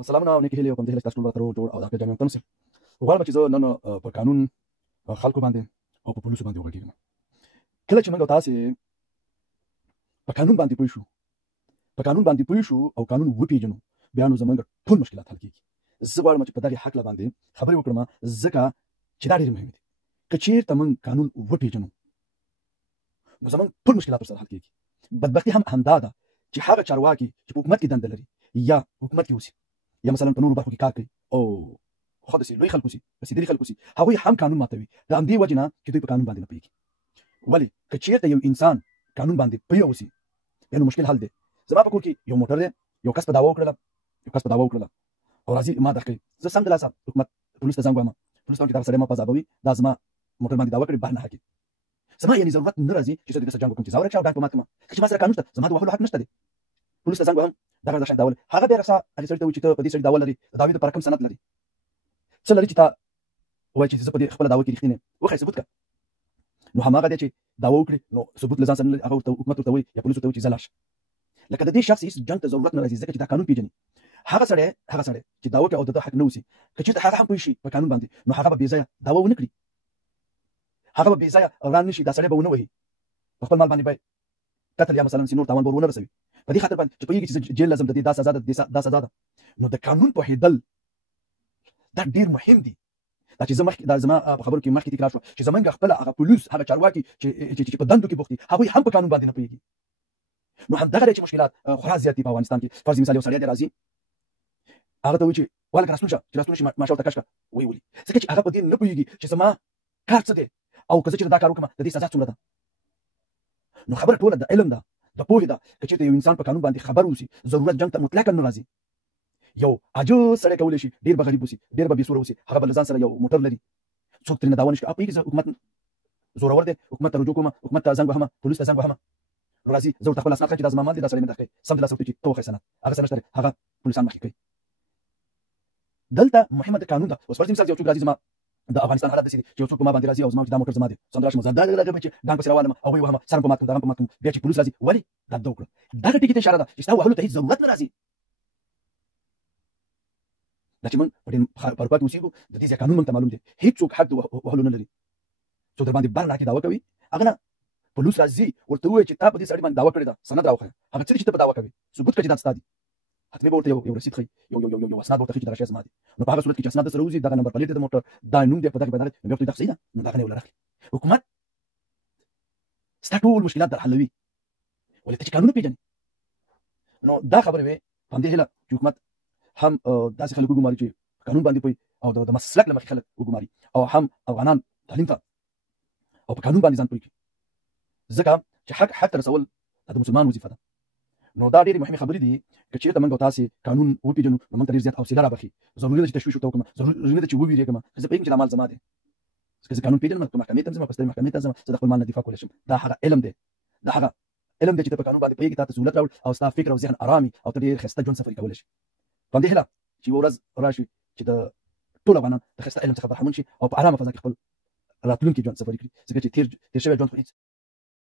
سلامونه او نیکی هیلې کوم د هیله تاسو ټول راته جوړ او د جامع تنسه غواړم چې زه نن په قانون خلکو باندې او په پولیسو باندې وغږیږم کله چې موږ تاسو په قانون باندې پوه شو او قانون وپیژنو بیا نو زموږ ټول مشکلات حل کیږي زه غواړم چې په دغه حق باندې خبرې وکړم ځکه چې دا ډېر مهم دي که چیرته موږ قانون وپیژنو نو زموږ ټول مشکلات سره حل کیږي بدبختي هم همدا ده چې هغه چارواکي چې په حکومت کې دنده لري یا حکومت کې اوسي یا مثلا په نورو برخو کې کار کوي او خو د لوی خلکو سي رسیدلي خلکو سي هغوی هم قانون ماتوي د همدې وجې نه چې دوی په قانون باندې نه پوهېږي ولې که چېرته یو انسان قانون باندې پوهه اوسي بیا نو مشکل حل دی زما په کور کې یو موټر دی یو کس په دعوه وکړله او راځي ما دغه کوي زه سم د لاسه حکومت پولیس ته زنګ ووایم پولیس ته چې دا سړی ما په ځابوي دا زما موټر باندې دعوه کړې بهر نه حقي زما یعنې ضرورت نه راځي چې زه د دې سره جنګ وکړم چې زه ورکړم په ما کړم چې ما سره قانون شته زما د وهلو حق نشته دی پولیس ته زنګ ووایم دغه د شای داول هغه بیا رخصه هغه سړي ته وایي چې ته په دې سړي داول لري د دعوې دپاره کوم سند لري څه لري چې تا وایي چې زه په دې خپله دعوه کې رښتینی یم وښایه ثبوت کړه نو هماغه دی چې دعوه وکړي نو ثبوت له ځان سره نه لري هغه حکومت ورته وایي یا پولیس ورته وایي چې ځه لاړ شه لکه د دې شخص هېڅ جنګ ته ضرورت نه راځي ځکه چې دا قانون پېژني هغه سړی چې دعوه کوي او د ده حق نه اوسي که چېرته هغه هم پوه شي په قانون باندې نو هغه به بې ځایه دعوه ونه کړي هغه به بې ځایه وران نه شي دا سړی به ونه وهي په خپل مال باندې به قتل یا مثلا نور تاوان به ونه رسوي په دې خاطر باندې چې پوهېږي چې جیل لازم د دې دا سزا ده نو د قانون پوهېدل دا ډېر مهم دي دا چې دا زما په خبرو کې مخکې تکرار شوه چې زموږ خپله هغه پولیس هغه چارواکي چې په دندو کې بوخت دي هغوی هم په قانون باندې نه پوهېږي نو همدغه دی چې مشکلات خورا زیات دي په افغانستان کې فرض مثال یو سړی دی راځي هغه ته وایي چې والله که راستون شي ماشه ورته کش کړه ویې ولي ځکه چې هغه په دې نه پوهېږي چې زما کار څه دی او که زه چېرته دا کار وکړم د دې سزا څومره ده نو خبره ټوله د علم ده د پوهې ده که چېرته یو انسان په قانون باندې خبر اوسي ضرورت جنګ ته مطلقا نه راځي یو عاجز سړی کولی شي ډېر به غریب اوسي ډېر به بېسوره اوسي هغه به له ځان سره یو موټر لري څوک ترېنه دعوه نه شي پوهېږي زه حکومت زورور دی حکومت ته رجوع کوم حکومت ته زنګ وهمه پولیس ته زنګ وهمه نو راځي زه ورته خپل اسناد ښیم چې دا زما مال دی دا سړی مې درکوي سم د لاسه ورته چې ته وښیه سند هغه سره نشته دی هغه پولیسان مخکې کوي دلته مهمه د قانون ده اوس فرض مثال یو څوک راځي زما د افغانستان حالت داسې دي چې یو څوک په ما باندې راځي او زما چې دا موټر زما دی سم راشم زه دغه چې ډانګ پسې روانم او ویې وهمه سر په ما کړم دغه په ما کړم بیا چې پولیس راځي ولې دا ده وکړه دغه ټکي ته اشاره ده چې ستا وهلو ته هېڅ ضرورت نه راځي دا چې موږ په دې اروپا کې اوسېږو د دې ځای قانون موږ ته معلوم دی هېڅوک حق د وهلو نه لري څوک در باندې بر ناکې دعوه کوي هغه نه پولیس راځي ورته ووایي چې تا په دې سړي باندې دعوه کړې ده سند راوښیه هغه څه دي چې ته په دعوه کوې ثبوت کړه چې دا ستا دي حتمي به ورته یو رسید ښیي یو اسناد ورته ښیي چې دغه شی زما دی نو په هغه صورت کې چې اسناد درسره وځي دغه نمبر پلیټ دی د موټر دا نوم دی په دغه باندې نو بیا ورته دغه صحیح ده نو دغه نه یې ولر اخلي حکومت ستا ټول مشکلات در حلوي ولې ته چې قانون وپېژنې نو دا خبرې وې په همدې هیله چې حکومت هم داسې خلک وګماري چې په قانون باندې پوهي او د مسلک له مخې خلک وګماري او هم افغانان تعلیم ته او په قانون باندې ځان پوه کړي ځکه چې حق ته رسول د مسلمان وظیفه ده نو دا ډېرې مهمې خبرې دي که چېرته موږ او تاسې قانون وپېژنو نو موږ ته ډېر زیات حوصله رابخي ضروري ده چې تشویش ورته وکړم ضروري ده چې ووېرېږم زه پوهېږم چې دا مال زما دی که زه قانون پېژنم په محکمې ته ځم په سترې محکمې ته ځم زه د خپل مال نه دفاع کولی شم دا هغه علم دی دا هغه علم دی چې ته په قانون باندې پوهېږي تا ته سهولت راوړي او ستا فکر او ذهن ارامي او ته ډېر ښایسته ژوند سفر کولی شي په همدې هیله چې یوه ورځ راشي چې د ټول افغانان د ښایسته علم څخه برخمن شي او په ارامه فضا کې خپل راتلونکي ژوند سفر کړي ځکه چې تېر شوی ژوند خو هېڅ